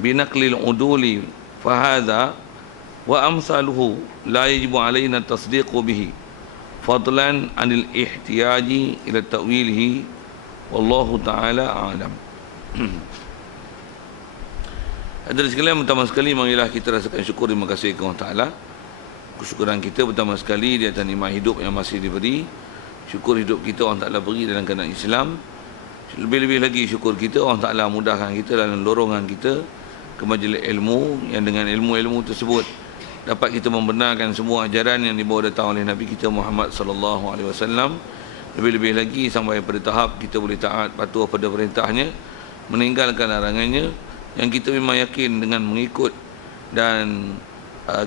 binaqlil uduli fahadha wa amsaluhu la yajibu alaina tasdiqu bihi fadlan anil ihtiyaji ila ta'wilihi wallahu ta'ala a'lam. Hadirin sekalian, pertama sekali marilah kita rasakan syukur, terima kasih kepada Allah Ta'ala. Kesyukuran kita pertama sekali di atas nikmat hidup yang masih diberi. Syukur hidup kita Allah Ta'ala beri dalam keadaan Islam. Lebih-lebih lagi syukur kita Allah Ta'ala mudahkan kita dalam dorongan kita ke majlis ilmu, yang dengan ilmu-ilmu tersebut dapat kita membenarkan semua ajaran yang dibawa datang oleh Nabi kita Muhammad sallallahu alaihi wasallam. Lebih-lebih lagi sampai pada tahap kita boleh taat patuh pada perintahnya, meninggalkan larangannya, yang kita memang yakin dengan mengikut dan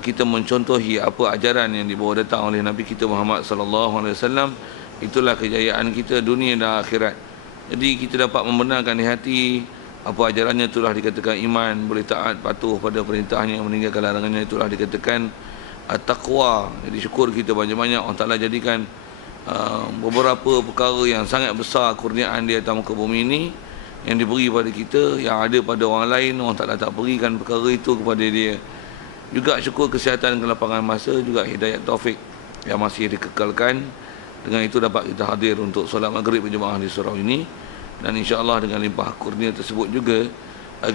kita mencontohi apa ajaran yang dibawa datang oleh Nabi kita Muhammad sallallahu alaihi wasallam, itulah kejayaan kita dunia dan akhirat. Jadi kita dapat membenarkan di hati apa ajarannya, itulah dikatakan iman, boleh taat patuh pada perintahnya, meninggalkan larangannya, itulah dikatakan taqwa. Jadi syukur kita banyak-banyak Allah Ta'ala jadikan beberapa perkara yang sangat besar kurniaan di atas muka bumi ini yang diberi pada kita, yang ada pada orang lain Allah Ta'ala tak berikan perkara itu kepada dia. Juga syukur kesihatan, kelapangan masa, juga hidayat taufik yang masih dikekalkan. Dengan itu dapat kita hadir untuk solat maghrib berjemaah di surau ini, dan insya-Allah dengan limpah kurnia tersebut juga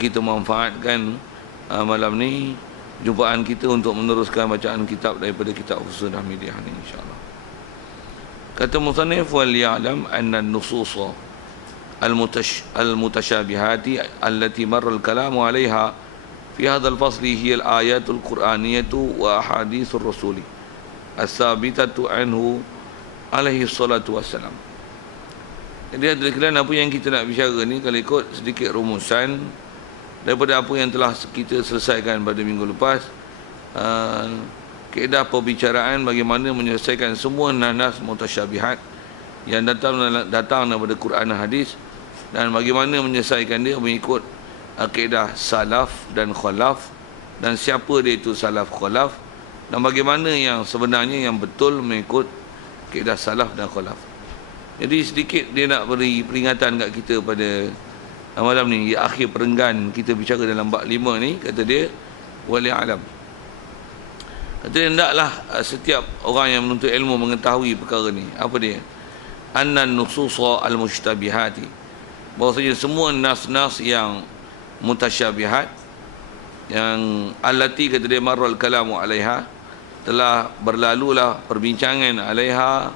kita manfaatkan malam ni jumpaan kita untuk meneruskan bacaan kitab daripada kitab Fusul Hamidiyah ni insya-Allah. Kata musannif, wal ya'lam anna an-nusus al-mutashabihati allati marra al-kalamu 'alayha fi hadha al-fasl hiya al-ayatul qur'aniyatu wa ahadithur rasuli as-sabitatu anhu alaihi salatu wassalam. Jadi ada sekalian, apa yang kita nak bicara ni kalau ikut sedikit rumusan daripada apa yang telah kita selesaikan pada minggu lepas, kaedah perbicaraan bagaimana menyelesaikan semua nas mutasyabihat yang datang daripada Quran dan hadis, dan bagaimana menyelesaikan dia mengikut kaedah salaf dan khalaf, dan siapa dia itu salaf khalaf, dan bagaimana yang sebenarnya yang betul mengikut kaedah salaf dan khalaf. Jadi sedikit dia nak beri peringatan kat kita pada malam ni, di akhir perenggan kita bicara dalam bab 5 ni. Kata dia, wali alam, kata dia hendaklah setiap orang yang menuntut ilmu mengetahui perkara ni. Apa dia? Annan nususa al-mushtabihati, bahawasanya semua nas-nas yang mutasyabihat, yang allati, kata dia, marral kalamu alaiha, telah berlalulah perbincangan alaiha,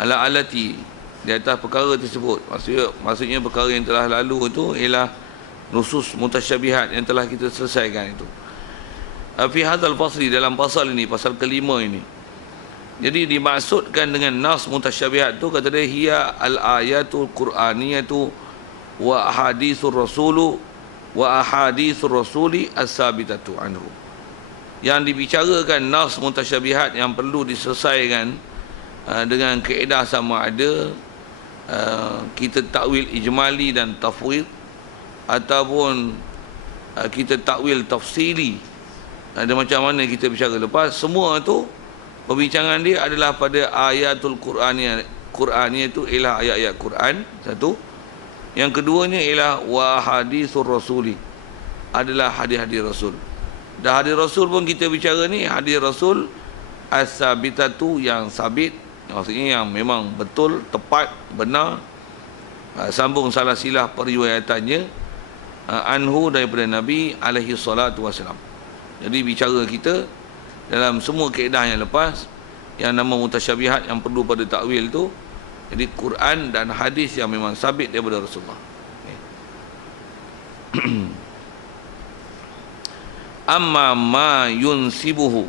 ala alati, di atas perkara tersebut. Maksudnya perkara yang telah lalu itu ialah nusus mutasyabihat yang telah kita selesaikan itu. Fi hadzal fasli, dalam pasal ini, pasal kelima ini. Jadi dimaksudkan dengan nas mutasyabihat tu, kata dia, hiya al-ayatul qur'aniyatu wa ahadithur rasulu wa ahadithur rasuli as-sabitatu anhu. Yang dibicarakan nas mutasyabihat yang perlu diselesaikan dengan kaedah sama ada kita takwil ijmali dan tafwid, ataupun kita takwil tafsili. Ada macam mana kita bicara lepas, semua tu perbincangan dia adalah pada ayatul Qur'aniyah. Qur'aniyah itu ialah ayat-ayat Quran, satu. Yang keduanya ialah wa hadithur rasuli, adalah hadis-hadis Rasul. Dan hadis Rasul pun kita bicara ni hadis Rasul as-sabitatu, yang sabit, maksudnya yang memang betul, tepat, benar, sambung salah silah periwayatannya, anhu, daripada Nabi alaihi salatu wassalam. Jadi bicara kita dalam semua kaedah yang lepas, yang nama mutasyabihat yang perlu pada takwil tu, jadi Quran dan hadis yang memang sabit daripada Rasulullah. Amma ma yunsibuhu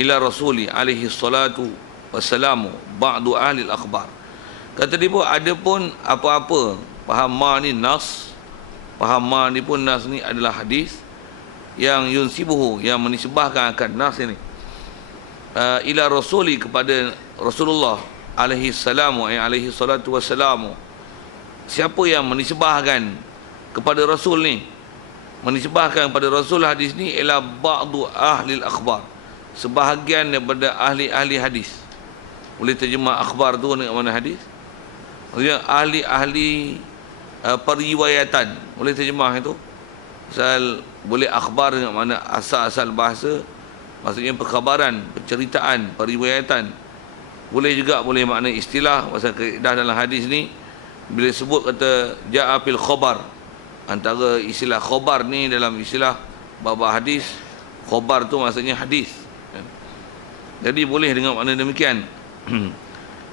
ila rasuli alaihi salatu wassalamu ba'du ahli al-akhbar. Kata dia pun, ada pun apa-apa, faham ma ni nas, faham ma ni pun nas ni adalah hadis, yang yunsibuhu, yang menisbahkan akan nas ini, ila rasuli, kepada Rasulullah alaihi salamu, alaihi salatu wassalamu. Siapa yang menisbahkan kepada Rasul ni, menisbahkan kepada Rasul hadis ni, ialah ba'du ahli al-akhbar, sebahagian daripada ahli-ahli hadis. Boleh terjemah akhbar tu dengan mana hadis? Maksudnya ahli-ahli periwayatan, boleh terjemah itu. Asal boleh akhbar dengan mana asal-asal bahasa, maksudnya perkhabaran, penceritaan, periwayatan. Boleh juga boleh makna istilah. Pasal kaedah dalam hadis ni bila sebut kata ja'a fil khabar, antara istilah khabar ni dalam istilah bab hadis, khabar tu maksudnya hadis. Jadi boleh dengan makna demikian.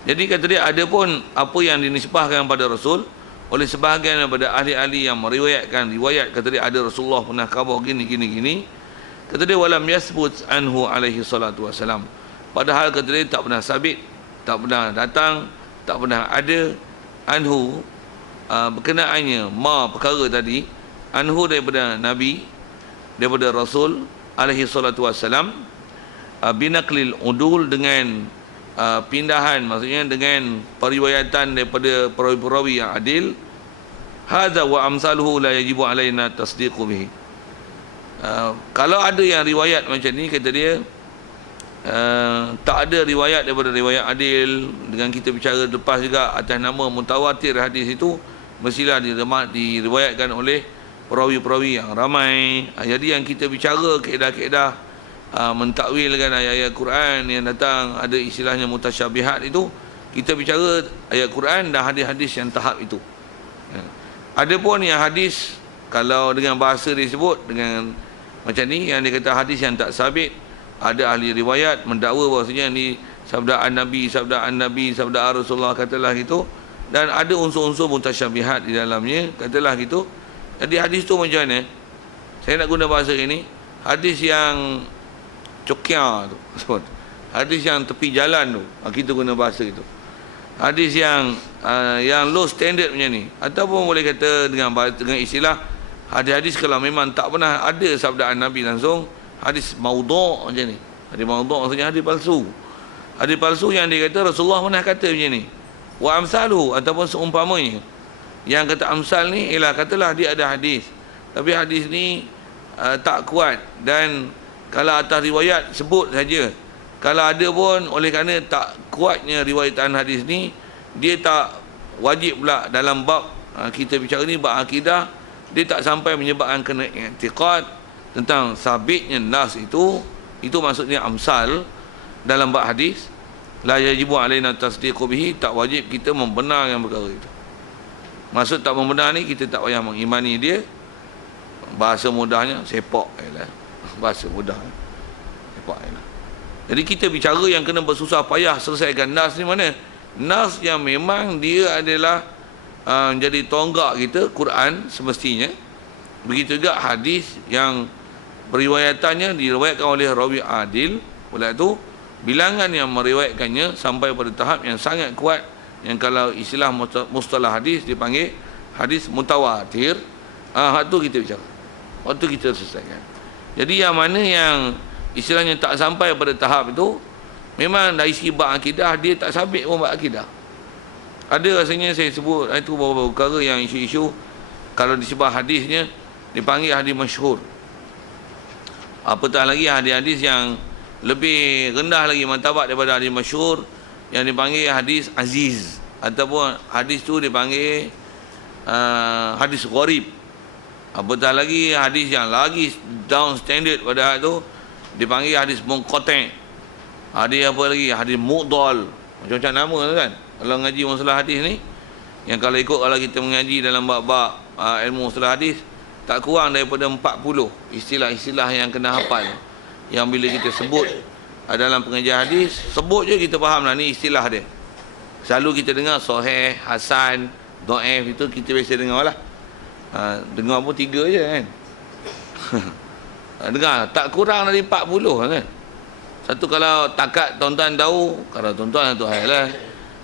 Jadi kata dia, ada pun apa yang dinisbahkan pada Rasul oleh sebahagian daripada ahli-ahli yang meriwayatkan riwayat, kata dia ada Rasulullah pernah khabar gini. Kata dia walam yasbut anhu alaihi salatu wasalam. Padahal kata dia tak pernah sabit, tak pernah datang, tak pernah ada anhu berkenaannya perkara tadi, anhu daripada Nabi, daripada Rasul alaihi salatu wasalam, binaklil udul, dengan pindahan, maksudnya dengan periwayatan daripada perawi-perawi yang adil. Hadza wa amsaluhu la yajibu alaina tasdiqu bihi. Kalau ada yang riwayat macam ni, kata dia tak ada riwayat daripada riwayat adil, dengan kita bicara lepas juga atas nama mutawatir, hadis itu mestilah diriwayatkan oleh perawi-perawi yang ramai. Jadi yang kita bicara kaedah-kaedah mentakwilkan ayat-ayat Quran yang datang ada istilahnya mutasyabihat, itu kita bicara ayat Quran dan hadis-hadis yang tahap itu. Ada pun yang hadis, kalau dengan bahasa disebut dengan macam ni, yang dikata hadis yang tak sabit, ada ahli riwayat mendakwa bahawasanya ni sabdaan Nabi, sabda Rasulullah, katalah gitu, dan ada unsur-unsur mutasyabihat di dalamnya, katalah gitu. Jadi hadis tu macam mana? Saya nak guna bahasa ini, hadis yang cokia tu, hadis yang tepi jalan tu, kita guna bahasa itu. Hadis yang low standard macam ni, ataupun boleh kata dengan istilah hadis-hadis kalau memang tak pernah ada sabdaan Nabi langsung, hadis maudhu' macam ni. Hadis maudhu' maksudnya hadis palsu. Hadis palsu yang dia kata Rasulullah pernah kata macam ni. Wa amsalu, ataupun seumpamanya. Yang kata amsal ni ialah katalah dia ada hadis, tapi hadis ni tak kuat, dan kalau atas riwayat sebut saja. Kalau ada pun oleh kerana tak kuatnya riwayatan hadis ni, dia tak wajib pula dalam bab kita bicara ni, bab akidah, dia tak sampai menyebabkan kena i'tiqad tentang sabitnya nas itu maksudnya amsal dalam bab hadis. La yajibu alaina tasdiqu bihi, tak wajib kita membenarkan perkara itu. Maksud tak membenar ni, kita tak payah mengimani dia. Bahasa mudahnya sepak ialah. Bahasa mudah sepak ialah. Jadi kita bicara yang kena bersusah payah selesaikan nas ni mana? Nas yang memang dia adalah jadi tonggak kita, Quran semestinya. Begitu juga hadis yang periwayatannya diriwayatkan oleh rawi adil. Oleh itu bilangan yang meriwayatkannya sampai pada tahap yang sangat kuat, yang kalau istilah mustalah hadis dipanggil hadis mutawatir. Waktu kita bicara, waktu kita selesaikan. Jadi yang mana yang istilahnya tak sampai pada tahap itu, memang dari segi bab akidah dia tak sabit pun bab akidah. Ada rasanya saya sebut itu beberapa perkara yang isu-isu kalau disebut hadisnya dipanggil hadis masyhur. Apatah lagi hadis-hadis yang lebih rendah lagi martabat daripada hadis masyhur, yang dipanggil hadis aziz, ataupun hadis tu dipanggil hadis gharib. Apatah lagi hadis yang lagi down standard pada tu dipanggil hadis munqati'. Hadis apa lagi? Hadis mu'dal. Macam-macam nama tu kan. Kalau ngaji masalah hadis ni, yang kalau kita mengaji dalam bab-bab ilmu masalah hadis, tak kurang daripada 40 istilah-istilah yang kena hafal. Yang bila kita sebut dalam pengajian hadis, sebut je kita faham lah ni istilah dia. Selalu kita dengar sahih, hasan, dhaif, itu kita biasa dengar lah. Dengar pun 3 je kan. Dengar tak kurang dari 40 kan. Satu kalau takat tuan-tuan tahu, kalau tuan-tuan tu hal lah.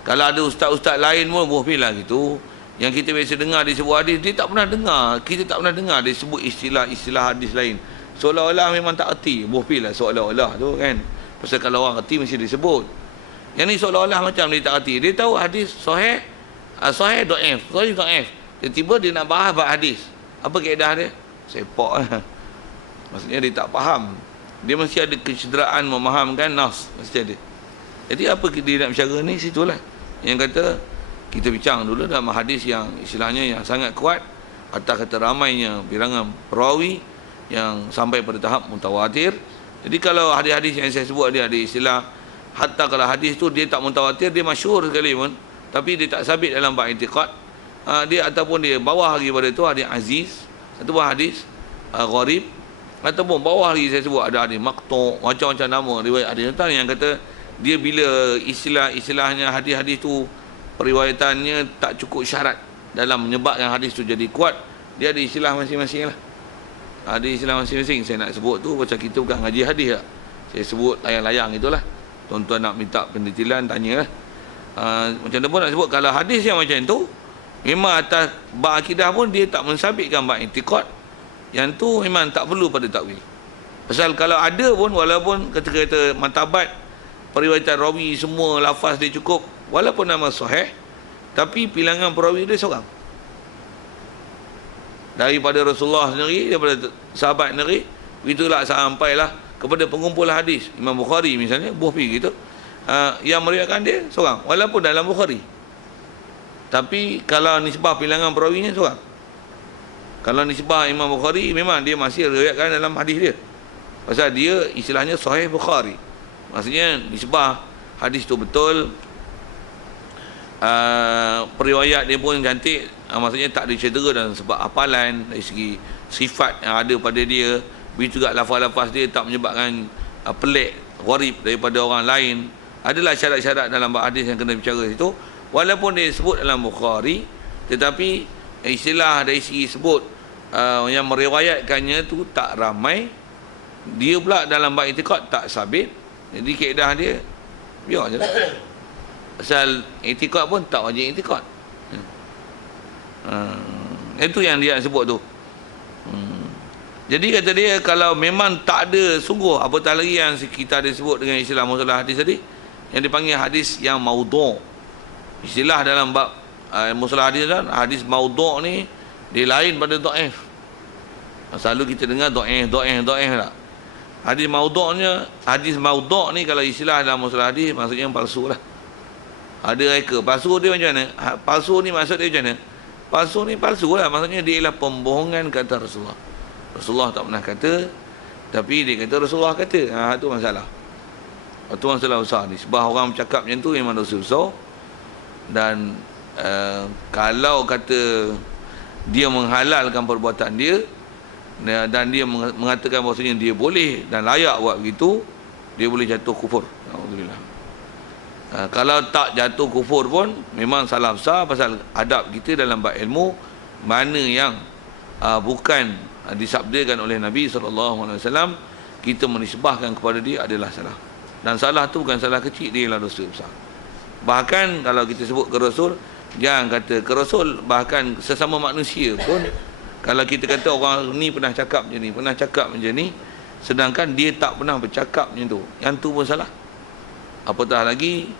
Kalau ada ustaz-ustaz lain pun bolehlah gitu. Yang kita biasa dengar disebut hadis, dia tak pernah dengar. Kita tak pernah dengar dia sebut istilah-istilah hadis lain. Seolah-olah memang tak erti. Bolehlah seolah-olah tu kan. Pasal kalau orang erti mesti disebut. Yang ni seolah-olah macam dia tak erti. Dia tahu hadis sahih, sahih dhaif, sahih dhaif. Tiba-tiba dia nak bahas bab hadis. Apa kaedah dia? Sepak lah. Maksudnya dia tak faham. Dia mesti ada kecederaan memahamkan nas. Mesti ada. Jadi apa dia nak bicara ni, situlah. Yang kata, kita bincang dulu dalam hadis yang istilahnya yang sangat kuat. atas kata ramainya bilangan perawi yang sampai pada tahap mutawatir. Jadi kalau hadis-hadis yang saya sebut dia ada istilah, hatta kalau hadis tu dia tak mutawatir, dia masyhur sekali pun, tapi dia tak sabit dalam bab i'tiqad, dia ataupun dia bawah lagi pada tu hadis aziz, ataupun hadis gharib, ataupun bawah lagi saya sebut ada hadis maqtu', macam-macam nama riwayat ada yang kata dia bila istilahnya hadis-hadis tu periwayatannya tak cukup syarat dalam menyebabkan hadis tu jadi kuat, dia ada istilah masing-masing lah. Ada istilah masing-masing. Saya nak sebut tu macam kita bukan ngaji hadis lah. Saya sebut layang-layang itulah. Tuan-tuan nak minta pendetilan, tanya lah. Macam tu pun nak sebut, kalau hadis yang macam tu memang atas bab akidah pun dia tak mensabitkan bab i'tiqad, yang tu memang tak perlu pada takwil. Pasal kalau ada pun, walaupun kata-kata martabat periwayatan rawi semua lafaz dia cukup, walaupun nama sahih, tapi bilangan perawi dia seorang daripada Rasulullah sendiri, daripada sahabat sendiri. Begitulah sampailah kepada pengumpul hadis Imam Bukhari misalnya, Bukhari gitu, yang meriwayatkan dia seorang walaupun dalam Bukhari, tapi kalau nisbah bilangan perawinya seorang. Kalau nisbah Imam Bukhari, memang dia masih riwayatkan dalam hadis dia, pasal dia istilahnya sahih Bukhari. Maksudnya nisbah hadis tu betul, periwayat dia pun cantik, maksudnya tak ada cedera dan sebab hafalan, dari segi sifat yang ada pada dia. Begitu juga lafaz-lafaz dia tak menyebabkan pelik, gharib daripada orang lain. Adalah syarat-syarat dalam bab hadis yang kena bicara situ, walaupun dia sebut dalam Bukhari, tetapi istilah dari segi sebut yang meriwayatkannya tu tak ramai. Dia pula dalam bab i'tiqad tak sabit. Jadi kaedah dia biar je lah. Asal i'tiqad pun tak wajib i'tiqad. Itu yang dia sebut tu. Jadi kata dia, kalau memang tak ada sungguh, apatah lagi yang kita ada sebut dengan istilah mustalah hadis tadi, yang dipanggil hadis yang maudhu'. Istilah dalam bab mustalah hadis kan, hadis maudhu' ni dia lain pada dhaif. Selalu kita dengar dhaif lah. Hadis maudhu' ni kalau istilah dalam mustalah hadis maksudnya yang palsu lah. Ada reka. Palsu dia macam mana? Palsu ni maksud dia macam mana? Palsu ni palsu lah, maksudnya dia ialah pembohongan kata Rasulullah. Rasulullah tak pernah kata, tapi dia kata Rasulullah kata. Itu masalah. Itu masalah besar ni. Sebab orang bercakap macam tu memang dosa besar. Dan kalau kata dia menghalalkan perbuatan dia, dan dia mengatakan bahawasanya dia boleh dan layak buat begitu, dia boleh jatuh kufur. Alhamdulillah. Kalau tak jatuh kufur pun memang salah besar, pasal adab kita dalam bab ilmu, mana yang bukan disabdakan oleh Nabi SAW, kita menisbahkan kepada dia adalah salah. Dan salah tu bukan salah kecil, dia adalah dosa besar. Bahkan kalau kita sebut ke Rasul, jangan kata ke Rasul, bahkan sesama manusia pun, kalau kita kata orang ni pernah cakap macam ni, pernah cakap macam ni, sedangkan dia tak pernah bercakap macam tu, yang tu pun salah. Apatah lagi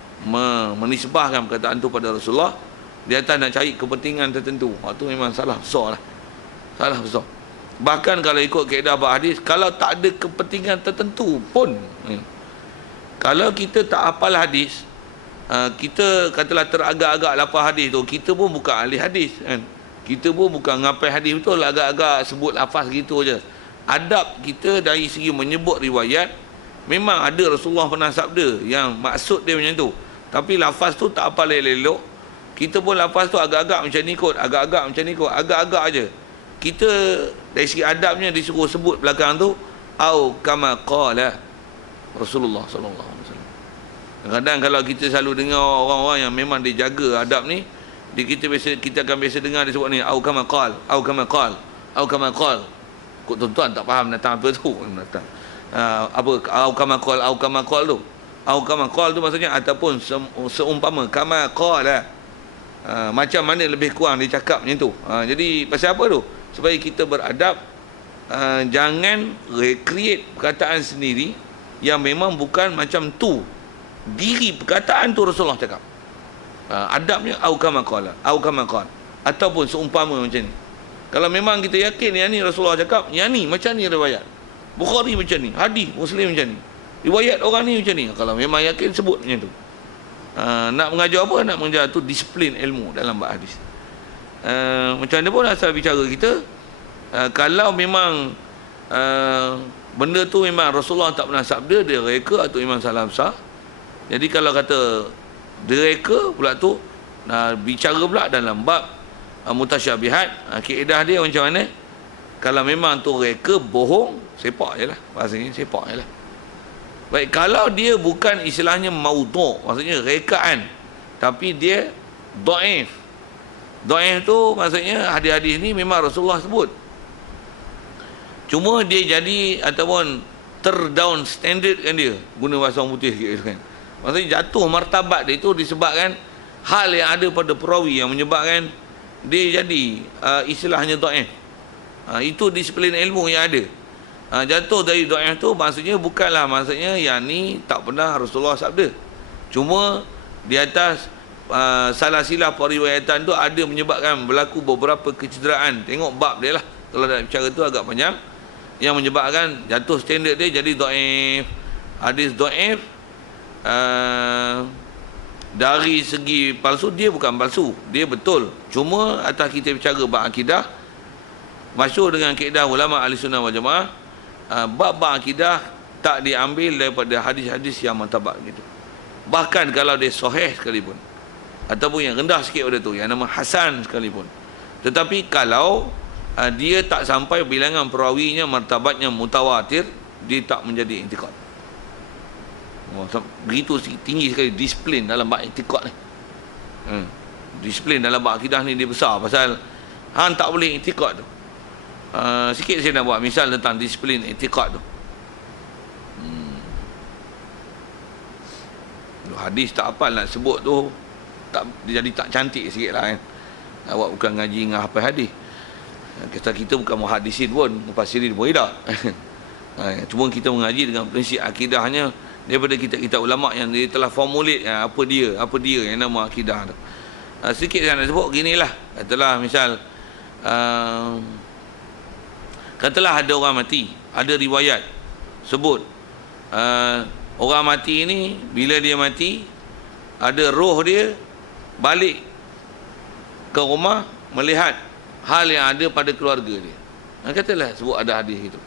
menisbahkan perkataan tu pada Rasulullah di atas nak cari kepentingan tertentu. Itu memang salah besar lah. Salah besar. Bahkan kalau ikut kaedah bab hadis, kalau tak ada kepentingan tertentu pun, kalau kita tak hafal hadis, kita katalah teragak-agak lafaz hadis tu, kita pun bukan ahli hadis kan. Kita pun bukan ngapai hadis betul, agak-agak sebut lafaz gitu je. Adab kita dari segi menyebut riwayat, memang ada Rasulullah pernah sabda yang maksud dia macam tu, tapi lafaz tu tak hafal elok. Kita pun lafaz tu agak-agak macam ni kot, agak-agak macam ni kot, agak-agak aja. Kita dari segi adabnya disuruh sebut belakang tu au kama qala Rasulullah sallallahu alaihi wasallam. Kadang kalau kita selalu dengar orang-orang yang memang dia jaga adab ni, kita akan biasa dengar dia sebut ni au kama qal, au kama qal, au kama qal. Kok tuan-tuan tak faham datang apa tu? Datang apa au kama qal tu. Au kama qal tu maksudnya ataupun seumpama kama qala. Macam mana lebih kurang dia cakap macam tu. Jadi pasal apa tu? Supaya kita beradab, jangan recreate perkataan sendiri yang memang bukan macam tu. Diri perkataan tu Rasulullah cakap. Adabnya au kama qala, au kama qala, ataupun seumpama macam ni. Kalau memang kita yakin yang ni Rasulullah cakap, yang ni macam ni riwayat Bukhari macam ni, hadis Muslim macam ni, riwayat orang ni macam ni, kalau memang yakin sebut macam tu. Nak mengajar apa? Nak mengajar tu disiplin ilmu dalam bab hadis. macam mana pun asal bicara kita, kalau memang benda tu memang Rasulullah tak pernah sabda, dia reka atau memang salah besar. Jadi kalau kata dia reka pula tu, bicara pula dalam bab mutasyabihat, kaedah dia macam mana? Kalau memang tu reka, bohong, sepak je lah. Bahasanya sepak je lah. Baik, kalau dia bukan istilahnya maudhu', maksudnya rekaan, tapi dia dhaif. Dhaif tu maksudnya hadis-hadis ni memang Rasulullah sebut. Cuma dia jadi ataupun terdown standard kan dia, guna bahasa orang putih sikit kan. Maksudnya jatuh martabat dia itu disebabkan hal yang ada pada perawi yang menyebabkan dia jadi istilahnya dhaif. Itu disiplin ilmu yang ada. Jatuh dari dhaif tu maksudnya bukanlah maksudnya yang ni tak pernah Rasulullah sabda. Cuma di atas salah silap periwayatan tu ada menyebabkan berlaku beberapa kecederaan. Tengok bab dia lah. Kalau nak bicara tu agak panjang. Yang menyebabkan jatuh standard dia jadi dhaif. Hadis dhaif dari segi palsu, dia bukan palsu, dia betul. Cuma atas kita bicara bab akidah, masyhur dengan kaedah ulama ahli sunnah wal jamaah, bab akidah tak diambil daripada hadis-hadis yang martabat gitu. Bahkan kalau dia sahih sekalipun, ataupun yang rendah sikit pada tu, yang nama hasan sekalipun. Tetapi kalau dia tak sampai bilangan perawinya martabatnya mutawatir, dia tak menjadi i'tiqad. Begitu tinggi sekali disiplin dalam bab i'tiqad ni. Disiplin dalam bab akidah ni dia besar, pasal hang tak boleh i'tiqad tu. Sikit saya nak buat misal tentang disiplin i'tiqad tu. Hadis tak apa nak sebut tu, tak, dia jadi tak cantik sikit lah kan. Awak bukan ngaji dengan hafal hadis. Kita bukan muhadisin pun, mufassirin pun tidak. Cuma kita mengaji dengan prinsip akidahnya daripada kita ulama yang dia telah formulir apa dia yang nama akidah tu. Sikit saya nak sebut ginilah. Katalah misal katalah ada orang mati, ada riwayat sebut orang mati ini bila dia mati, ada roh dia balik ke rumah melihat hal yang ada pada keluarga dia. Katalah sebut ada hadis itu.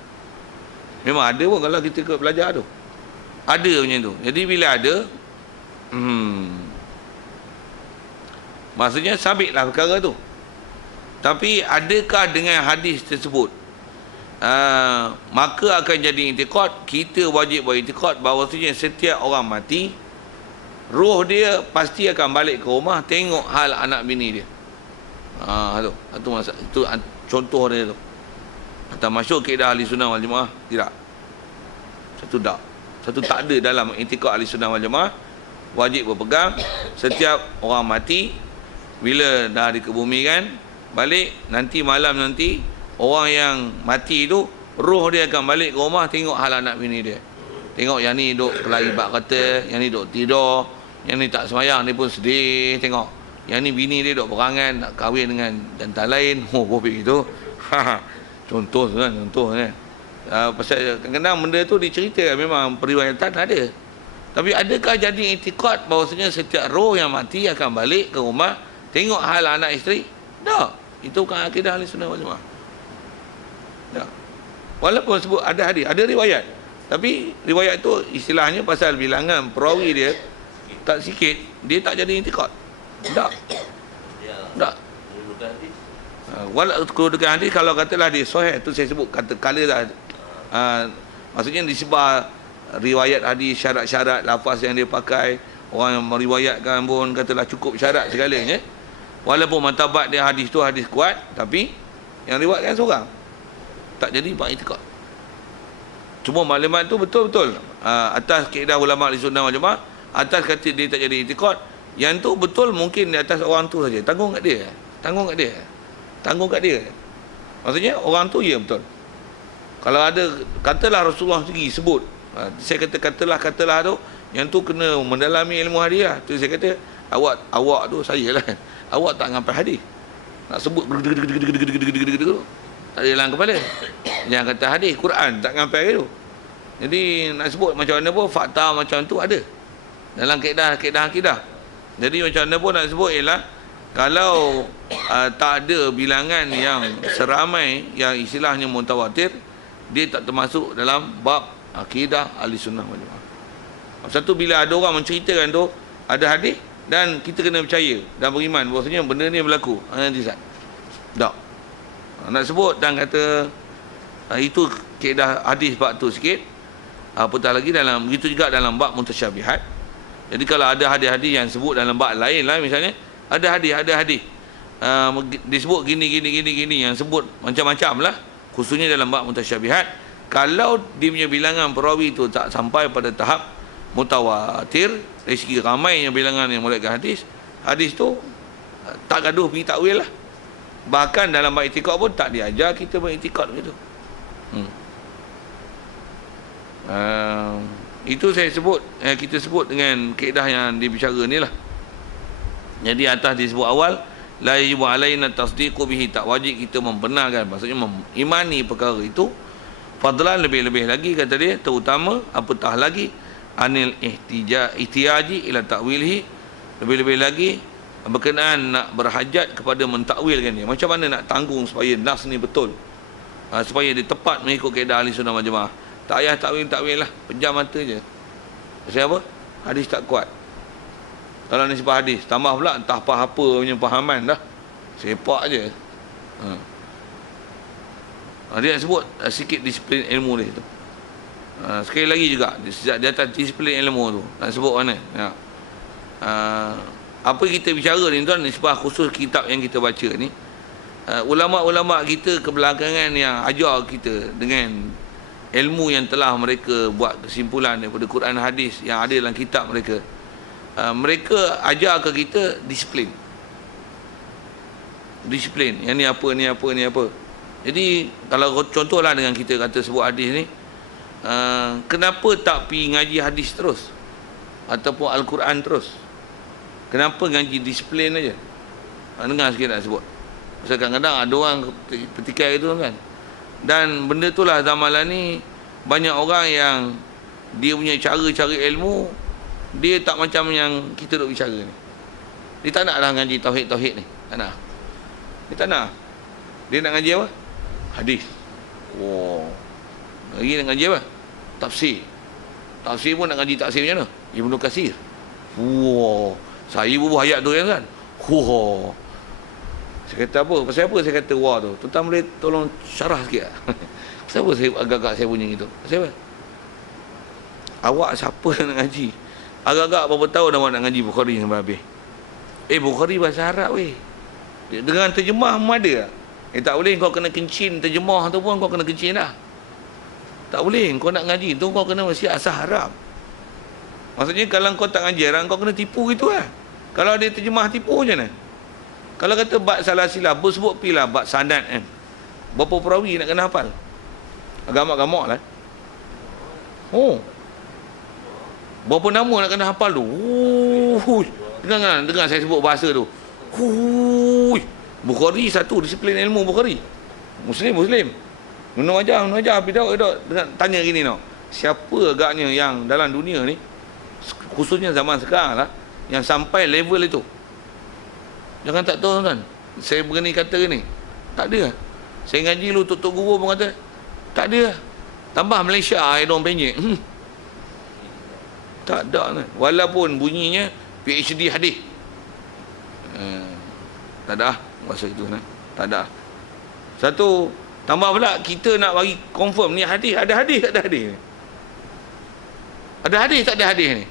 Memang ada pun kalau kita ke belajar tu. Ada macam tu. Jadi bila ada, maksudnya sabitlah perkara tu. Tapi adakah dengan hadis tersebut maka akan jadi i'tiqad? Kita wajib beriktikad bahawasanya setiap orang mati, roh dia pasti akan balik ke rumah tengok hal anak bini dia. Itu contoh dia tu. Atau masyhur kaedah ahli sunnah wal jamaah tidak. Satu tak ada dalam i'tiqad ahli sunnah wal jamaah. Wajib berpegang setiap orang mati bila dah dikebumikan, balik nanti malam nanti orang yang mati tu roh dia akan balik ke rumah tengok hal anak bini dia. Tengok yang ni duk kelaibat kata, yang ni duk tidur, yang ni tak semayang dia pun sedih tengok. Yang ni bini dia duk berangan nak kahwin dengan jantan lain. Begitu. Contoh kan. Pasal kadang-kadang benda tu diceritakan memang periwayatan ada. Tapi adakah jadi i'tiqad bahawasanya setiap roh yang mati akan balik ke rumah tengok hal anak isteri? Tak. Itu bukan akidah ahli sunnah wal jamaah. Tak. Walaupun sebut ada hadis, ada riwayat. Tapi riwayat tu istilahnya pasal bilangan perawi dia tak sikit, dia tak jadi i'tiqad. Tak. Walau kedudukan hadis kalau katalah dia sahih, tu saya sebut kata kala dah. Maksudnya disebar riwayat hadis, syarat-syarat lafaz yang dia pakai, orang yang meriwayatkan pun katalah cukup syarat segalanya. Walaupun martabat dia hadis tu hadis kuat, tapi yang riwayatkan seorang, tak jadi i'tiqad. Cuma maklumat tu betul-betul atas kaedah ulama ahli sunnah wal jamaah, atas kata dia tak jadi i'tiqad, yang tu betul mungkin di atas orang tu saja. Tanggung kat dia. Maksudnya orang tu ya betul. Kalau ada katalah Rasulullah sendiri sebut, saya katalah tu, yang tu kena mendalami ilmu hadis lah. Tu saya kata awak tu saya lah. Awak tak ngampai hadis. Nak sebut tak ada dalam kepala. Yang kata hadis Quran tak ngampai tu. Jadi nak sebut macam mana pun fakta macam tu ada dalam kaedah akidah. Jadi macam mana pun nak sebut ialah Kalau tak ada bilangan yang seramai yang istilahnya mutawatir, dia tak termasuk dalam bab akidah ahli sunnah wal jamaah. Satu, bila ada orang menceritakan tu ada hadis dan kita kena percaya dan beriman bahawasanya benda ni berlaku. Nanti Ustaz. Tak. Nak sebut dan kata itu kaedah hadis bab tu sikit. Apatah lagi dalam begitu juga dalam bab mutasyabihat. Jadi kalau ada hadis-hadis yang sebut dalam bab lain lah, misalnya ada hadis disebut gini yang sebut macam-macam lah, khususnya dalam bab mutasyabihat. Kalau dia punya bilangan perawi itu tak sampai pada tahap mutawatir, dari segi ramainya bilangan yang meriwayatkan hadis tu tak gaduh pergi takwil lah. Bahkan dalam bab i'tikad pun tak diajar kita beriktikad begitu. Itu saya sebut, kita sebut dengan kaedah yang dibicara ni lah. Jadi atas disebut awal, la yajibu alaina tasdiqu bihi, tak wajib kita membenarkan, maksudnya mengimani perkara itu. Fadlan, lebih-lebih lagi kata dia, terutama apatah lagi anil ihtiyaji ila ta'wilhi, lebih-lebih lagi berkenaan nak berhajat kepada mentakwilkan dia. Macam mana nak tanggung supaya nas ni betul, supaya dia tepat mengikut kaedah ahli sunnah wal jamaah. Tak payah takwil lah, pejam mata je. Pasal apa? Hadis tak kuat. Kalau ni sebab hadis, tambah pula entah apa punya fahaman dah, sepak je. Dia nak sebut sikit disiplin ilmu dia tu. Sekali lagi juga di atas disiplin ilmu tu nak sebut mana ya. Apa kita bicara ni tuan, nisbah khusus kitab yang kita baca ni, ulama-ulama kita kebelakangan yang ajar kita dengan ilmu yang telah mereka buat kesimpulan daripada Quran hadis yang ada dalam kitab mereka, mereka ajar ke kita disiplin. Yang ni apa. Jadi kalau contohlah dengan kita kata sebut hadis ni, kenapa tak pergi ngaji hadis terus ataupun Al-Quran terus? Kenapa ngaji disiplin aja? Dengar sikit nak sebut. Pasal kadang-kadang ada orang petikai itu kan. Dan benda itulah zaman ni banyak orang yang dia punya cara-cara ilmu dia tak macam yang kita duk bicara ni. Dia tak nak lah ngaji tauhid ni. Tak nak. Dia tak nak. Dia nak ngaji apa? Hadis. Lagi nak ngaji apa? Tafsir. Tafsir pun nak ngaji tafsir macam mana? Ibnu Katsir. Saya bubuh ayat tu kan. Saya kata apa? Pasal apa saya kata wah tu? Tuan boleh tolong syarah sikit tak? Pasal apa saya agak-agak saya bunyi gitu? Pasal apa? Awak siapa nak ngaji? Agak-agak berapa tahun awak nak ngaji Bukhari sampai habis? Bukhari bahasa Arab weh. Dengan terjemah ada tak? Tak boleh, kau kena kencin terjemah tu pun kau kena kencin dah. Tak boleh, kau nak ngaji tu kau kena mesti asal Arab. Maksudnya kalau kau tak ngaji Arab, kau kena tipu gitu lah. Kalau dia terjemah tipu macam mana? Kalau kata bab salah silap, sebut pilah bab sanad kan. Berapa perawi nak kena hafal? Agak-agak lah. Berapa nama nak kena hafal tu? Dengar saya sebut bahasa tu. Bukhari satu, disiplin ilmu Bukhari. Muslim. Minum ajar. Tanya gini no. Siapa agaknya yang dalam dunia ni, khususnya zaman sekarang lah, yang sampai level itu? Jangan tak tahu tuan. Saya berani kata ni. Tak ada. Saya ngaji lu tok guru pun kata tak ada. Tambah Malaysia air dong penyek. Tak ada kan. Walaupun bunyinya PhD hadis. Tak ada masa itu kan. Tak ada. Satu, tambah pula kita nak bagi confirm ni hadis, ada hadis tak ada hadis ni. Ada hadis tak ada hadis ni.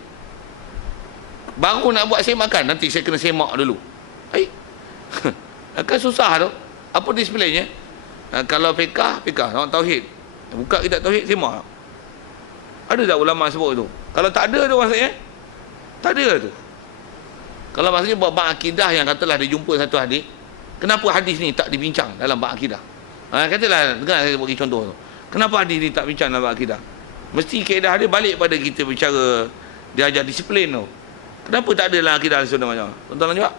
Baru nak buat semakan, nanti saya kena semak dulu. Akan susah tu. Apa displaynya? Kalau fiqah, orang tauhid. Buka kitab tauhid, semak. Ada tak ulama sebut tu? Kalau tak ada tu maksudnya, tak ada tu. Kalau maksudnya buat bab akidah yang katalah dia jumpa satu hadis, kenapa hadis ni tak dibincang dalam bab akidah? Katalah, dengar saya bagi contoh tu. Kenapa hadis ni tak bincang dalam bab akidah? Mesti kaedah dia balik pada kita bicara dia ajar disiplin tu. Kenapa tak ada dalam akidah Ahlussunnah wal Jamaah? Tuan-tuan juga.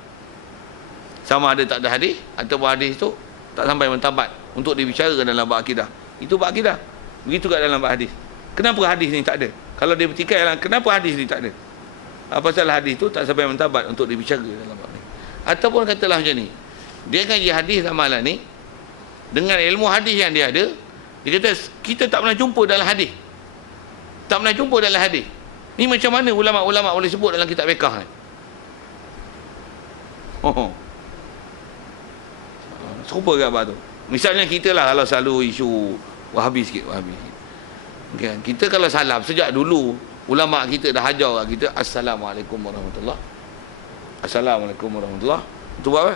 Sama ada tak ada hadis ataupun hadis tu tak sampai mentambat untuk dibicarakan dalam bab akidah. Itu bab akidah. Begitu kat dalam bab hadis. Kenapa hadis ni tak ada? Kalau dia bertikai lah, kenapa hadis ni tak ada? Pasal hadis tu tak sampai mentambat untuk dibicarakan dalam bab ni. Ataupun katalah macam ni, dia ngaji hadis amalan ni, dengan ilmu hadis yang dia ada, dia kata kita tak pernah jumpa dalam hadis. Tak pernah jumpa dalam hadis. Ni macam mana ulama-ulama boleh sebut dalam kitab fiqh ni? Serupa ke apa tu? Misalnya kita lah kalau selalu isu Wahabi sikit, Wahabi sikit. Okay. Kita kalau salam sejak dulu ulama kita dah ajar kita Assalamualaikum warahmatullahi. Assalamualaikum warahmatullahi. Itu buat apa?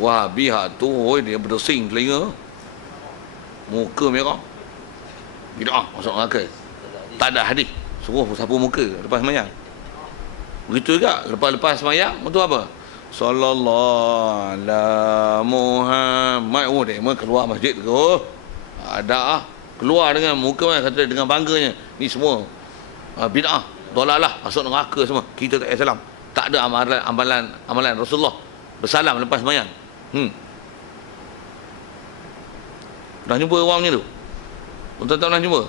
Wahabi hak tu, dia berdesing telinga. Muka merah. Bid'ah masuk neraka. Tak ada hadis. Suruh sapu muka lepas sembahyang. Begitu juga lepas sembahyang itu apa? Sallallahu ala Muhammad. Oh, dia keluar masjid ke? Ada keluar dengan muka kata dengan bangganya. Ni semua bid'ah, dolalah, masuk neraka semua. Kita tak salam. Tak ada amalan Rasulullah bersalam lepas sembahyang. Dah jumpa orang ni tu? Tuan-tuan tak pernah jumpa?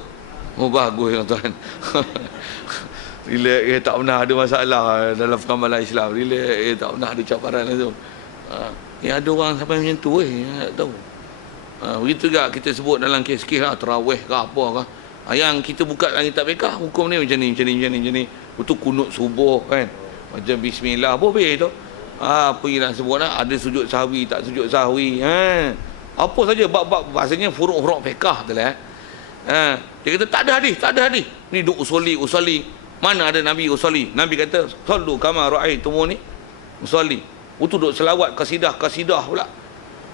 Oh, bagus tuan-tuan. Relax, tak pernah ada masalah dalam perkamalan Islam. Relax, tak pernah ada cabaran langsung. Ada orang sampai macam tu, tak tahu. Begitu juga kita sebut dalam kes-kes terawih ke apa ke. Yang kita buka dalam kitab fiqh, hukum ni macam ni. Betul kunut subuh kan. Macam bismillah, boleh tu. Pergi nak sebut ada sujud sahwi, tak sujud sahwi. Apa saja bab-bab bahasanya furuk-furuk fiqh tu lah. Dia kata tak ada hadis. Ni duk usali. Mana ada Nabi usali? Nabi kata sallu kama ra'aitumuni usalli. Itu duk selawat kasidah pula.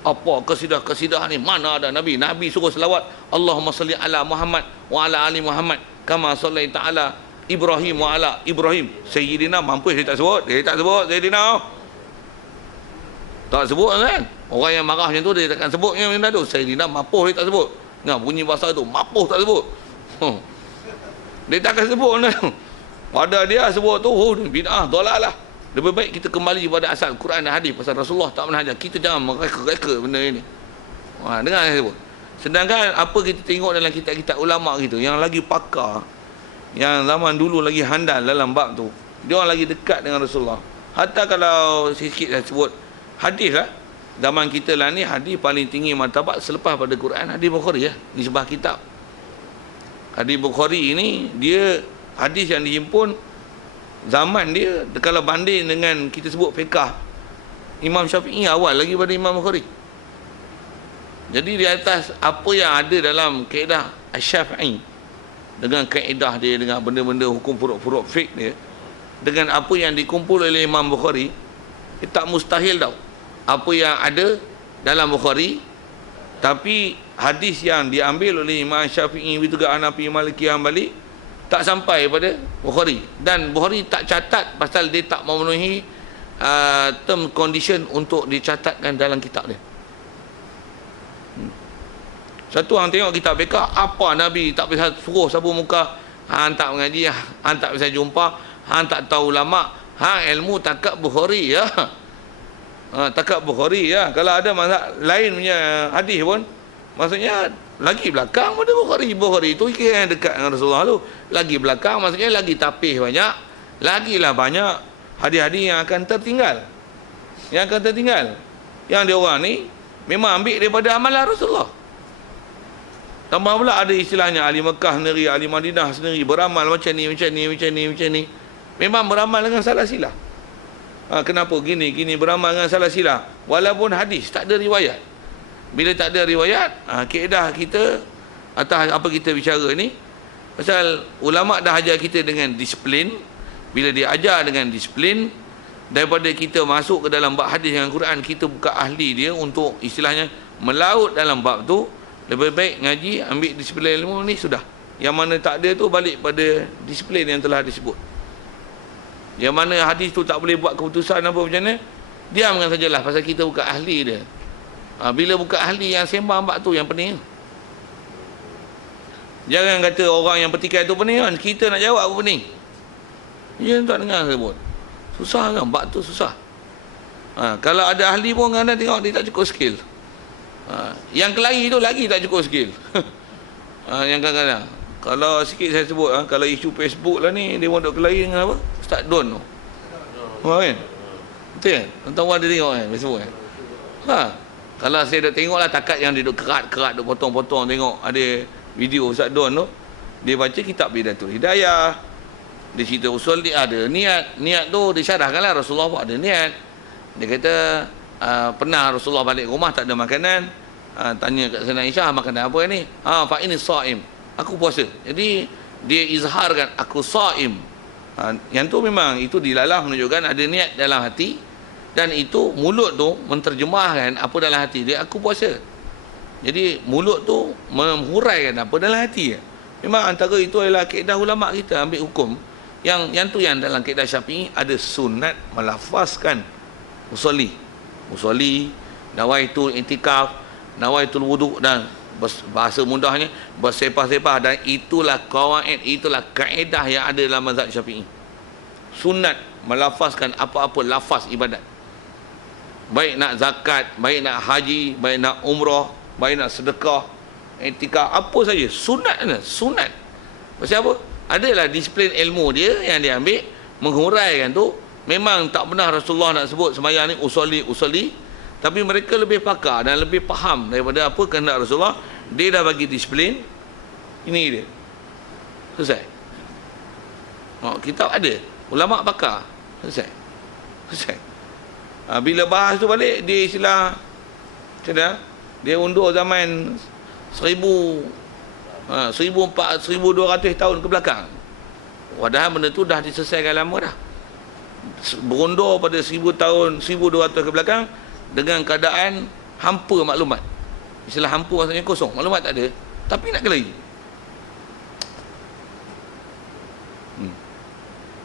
Apa kasidah ni? Mana ada Nabi? Nabi suruh selawat Allahumma salli ala Muhammad wa ala ali Muhammad kama sallaita ala Ibrahim wa ala Ibrahim. Sayyidina mampu dia tak sebut. Sayyidina. Tak sebut kan? Orang yang marah macam tu dia takkan sebut yang tu. Sayyidina mampu dia tak sebut. Bunyi bahasa tu mampu tak sebut. Dia takkan sebut tu. Pada dia sebut tu bid'ah, dolalah. Lebih baik kita kembali pada asal Quran dan hadis pasal Rasulullah tak pernah ajar. Kita jangan mereka-reka benda ini. Dengar saya sebut. Sedangkan apa kita tengok dalam kitab-kitab ulama gitu yang lagi pakar, yang zaman dulu lagi handal dalam bab tu, dia orang lagi dekat dengan Rasulullah. Hatta kalau sikit saya sebut hadis lah, zaman kita lah ni hadis paling tinggi martabat selepas pada Quran hadis Bukhari di sebelah kitab. Hadis Bukhari ini dia hadis yang dihimpun zaman dia, kalau banding dengan kita sebut fiqh, Imam Syafi'i awal lagi pada Imam Bukhari. Jadi di atas apa yang ada dalam kaedah Asy-Syafi'i, dengan kaedah dia, dengan benda-benda hukum furuk-furuk fiqh dia, dengan apa yang dikumpul oleh Imam Bukhari, tak mustahil tau apa yang ada dalam Bukhari, tapi hadis yang diambil oleh Imam Syafi'i juga Hanafi, Maliki, Hanbali tak sampai pada Bukhari. Dan Bukhari tak catat pasal dia tak memenuhi term condition untuk dicatatkan dalam kitab dia. Satu orang tengok kitab fiqh, apa Nabi tak bisa suruh sabu muka, hang tak mengaji, hang tak bisa jumpa, hang tak tahu ulama, ilmu takat Bukhari ya. Takat Bukhari ya. Kalau ada mazhab lain punya hadis pun maksudnya lagi belakang pada Bukhari. Bukhari itu yang dekat dengan Rasulullah tu. Lagi belakang maksudnya lagi tapih banyak. Lagilah banyak hadis-hadis yang akan tertinggal. Yang dia orang ni memang ambil daripada amalan Rasulullah. Tambah pula ada istilahnya ahli Mekah sendiri, ahli Madinah sendiri beramal macam ni. Memang beramal dengan salah silah. Kenapa gini beramal dengan salah silah? Walaupun hadis tak ada riwayat. Bila tak ada riwayat, kaedah kita atas apa kita bicara ni, pasal ulama dah ajar kita dengan disiplin. Bila dia ajar dengan disiplin, daripada kita masuk ke dalam bab hadis dengan Quran, kita bukan ahli dia untuk istilahnya melaut dalam bab tu. Lebih baik ngaji, ambil disiplin ilmu ni sudah. Yang mana tak ada tu balik pada disiplin yang telah disebut. Yang mana hadis tu tak boleh buat keputusan apa macam mana, diamkan sajalah pasal kita bukan ahli dia. Bila bukan ahli yang sembang bab tu yang pening. Jangan kata orang yang petikai tu pening kan, kita nak jawab apa pening. Ya, tak dengar sebut. Susah kan, bab tu susah. Kalau ada ahli pun kadang tengok dia tak cukup skill. Yang kelahi tu lagi tak cukup skill. Yang kadang-kadang kalau sikit saya sebut, kalau isu Facebook lah ni, dia pun duk kelahi dengan apa? Ustaz Don tu. Kan? Betul kan? Tuan-tuan ada tengok kan Facebook kan? Ha. Kalau saya dah tengok lah takat yang dia duduk kerat-kerat, duduk potong-potong tengok ada video Ustaz Don tu, dia baca kitab Bidatul Hidayah, dia cerita usul dia ada niat tu dia syarahkan lah Rasulullah pun ada niat. Dia kata pernah Rasulullah balik rumah tak ada makanan, tanya kat Sayyidina Aisyah makanan apa ni, fa ini saim, aku puasa. Jadi dia izharkan aku saim. Yang tu memang itu dilalah menunjukkan ada niat dalam hati, dan itu mulut tu menterjemahkan apa dalam hati dia, aku puasa. Jadi mulut tu menghuraikan apa dalam hati. Memang antara itu adalah kaedah ulama kita ambil hukum. Yang tu yang dalam kaedah Syafi'i ada sunat melafazkan usolli, nawaitul intikaf, nawaitul wuduk, dan bahasa mudahnya bersepah-sepah, dan itulah qawaid, itulah kaedah yang ada dalam mazhab Syafi'i. Sunat melafazkan apa-apa lafaz ibadat. Baik nak zakat, baik nak haji, baik nak umrah, baik nak sedekah, intikaf, apa saja sunat. Sunat. Pasal apa? Adalah disiplin ilmu dia yang dia ambil menghuraikan tu. Memang tak benar Rasulullah nak sebut sembahyang ni usolli, tapi mereka lebih pakar dan lebih faham daripada apa kehendak Rasulullah. Dia dah bagi disiplin, ini dia. Selesai. Kitab ada, ulama pakar. Selesai. Bila bahas tu balik, dia istilah dia undur zaman 1200 tahun ke belakang. Padahal benda tu dah diselesaikan lama dah. Berundur pada 1000 tahun, 1200 ke belakang dengan keadaan hampa maklumat. Istilah hampa maksudnya kosong, maklumat tak ada, tapi nak kelahi.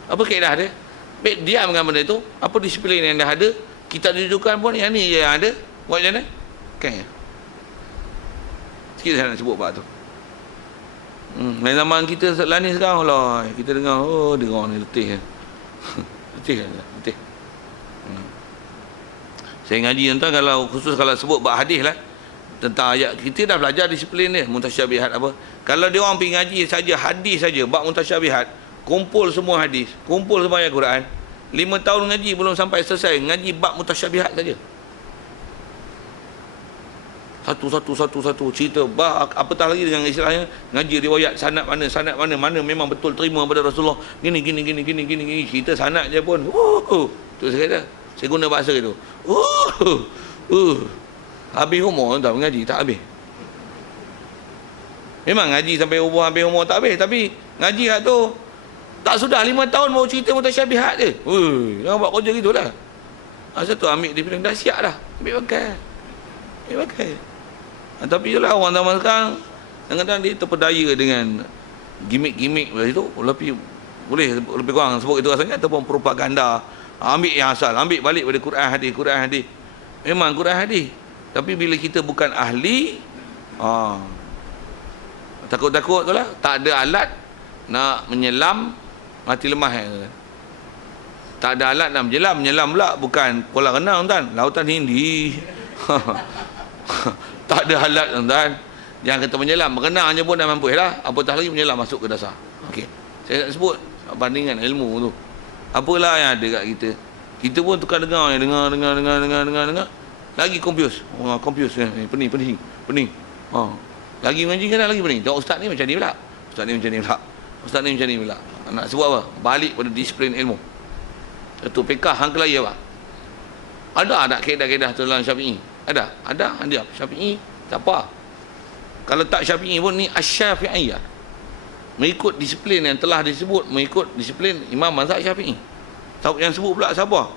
Apa kaedah dia? Baik diam dengan benda tu, apa disiplin yang dah ada, kita tunjukkan pun yang ni yang ada. Buat macam mana? Kan? Sikit saya nak sebut bab tu. Lain zaman kita lah ni sekarang lah, kita dengar dia orang ni letih. letih. Saya ngaji tuan, kalau khusus kalau sebut bab hadis lah tentang ayat, kita dah belajar disiplin dia mutasyabihat apa. Kalau dia orang pergi ngaji saja hadis saja bab mutasyabihat, kumpul semua hadis, kumpul semua ayat Quran, 5 tahun ngaji belum sampai selesai ngaji bab mutasyabihat saja. Satu cerita apatah lagi dengan istilahnya ngaji riwayat sanad mana memang betul terima pada Rasulullah, gini cerita sanad je pun tu saya guna bahasa itu habis umur tak mengaji, tak habis. Memang ngaji sampai habis umur tak habis, tapi ngaji kat tu tak sudah 5 tahun baru cerita mutasyabihat je. Jangan buat kerja gitulah. Satu ambil dia bilang dah siap dah, ambil pakai. Tapi itulah orang zaman sekarang kadang-kadang dia terpedaya dengan gimmick itu, boleh lebih kurang sebut itu rasanya, ataupun propaganda. Ambil yang asal, ambil balik pada Quran hadis. Memang Quran hadis, tapi bila kita bukan ahli, takut-takut tu lah, tak ada alat nak menyelam, mati lemah. Tak ada alat nak menyelam pula bukan kolam renang tuan, lautan Hindi. Tak ada alat tuan. Yang kata menyelam, berenang je pun dah mampu lah, apatah lagi menyelam masuk ke dasar. Okey, saya nak sebut bandingan ilmu tu. Apalah yang ada kat kita. Kita pun tukar dengar lagi confuse. Pening. Lagi mengaji kan lagi pening. Tengok ustaz ni macam ni pula. Ustaz ni macam ni pula. Nak sebut apa? Balik pada disiplin ilmu. Itu fiqh hang kelaya apa? Ada kaedah-kaedah tu dalam Syafi'i. Ada Syafi'i tak apa. Kalau tak Syafi'i pun ni asy-Syafi'iyah, mengikut disiplin yang telah disebut, mengikut disiplin Imam mazhab Syafi'i. Yang sebut pula siapa?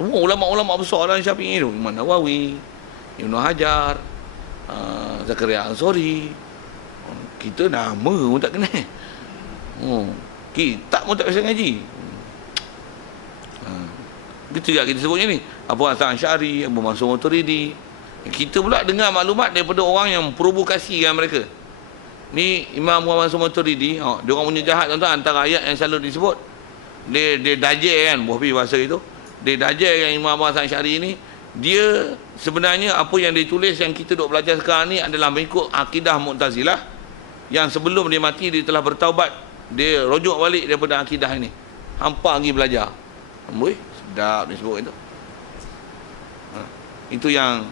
Ulama-ulama besar dalam Syafi'i tu, Imam Nawawi, Ibnu Hajar, Zakaria Ansori. Kita nama pun tak kenal. Kitab pun tak bisa ngaji. Gitu juga kita sebutnya ni, Abu Hasan Asy'ari, Abu Mansur Maturidi. Kita pula dengar maklumat daripada orang yang provokasikan mereka. Ni Imam Abu Mansur Maturidi, dia orang punya jahat tuan-tuan, antara ayat yang selalu disebut, dia dajal kan, bahasa itu. Dia dajal kan Imam Abu Hasan Asy'ari ni. Dia sebenarnya apa yang dia tulis yang kita duk belajar sekarang ni adalah mengikut akidah Mu'tazilah, yang sebelum dia mati dia telah bertaubat, dia rujuk balik daripada akidah ini. hampa pergi belajar. Amboi, sedap dia sebut itu. Itu yang